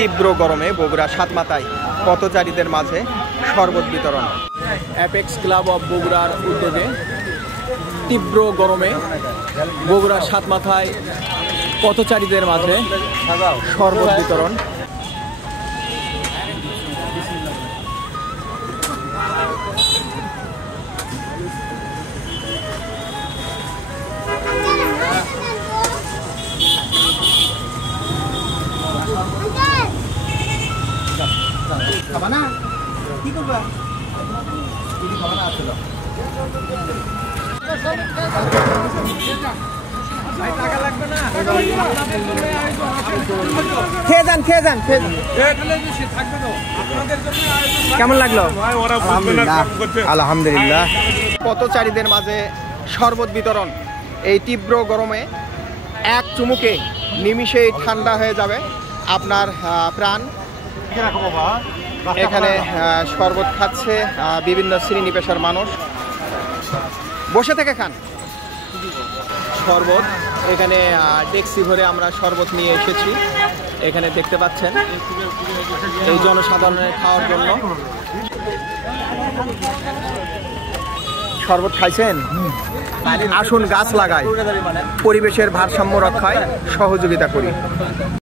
তীব্র গরমে বগুড়া সাতমাথায় পথচারীদের মাঝে শরবত বিতরণ। অ্যাপেক্স ক্লাব অফ বগুড়ার উদ্যোগে তীব্র গরমে বগুড়া সাতমাথায় পথচারীদের মাঝে শরবত বিতরণ। কেমন লাগলো? আলহামদুলিল্লাহ। পথচারীদের মাঝে শরবত বিতরণ। এই তীব্র গরমে এক চুমুকে নিমিষেই ঠান্ডা হয়ে যাবে আপনার প্রাণ। এখানে শরবত খাচ্ছে বিভিন্ন শ্রেণী পেশার মানুষ, বসে থেকে খান শরবত। এখানে ডেক্সি ভরে আমরা শরবত নিয়ে এসেছি, এখানে দেখতে পাচ্ছেন এই জনসাধারণের খাওয়ার জন্য। শরবত খাইছেন? আসুন গাছ লাগাই, পরিবেশের ভারসাম্য রক্ষায় সহযোগিতা করি।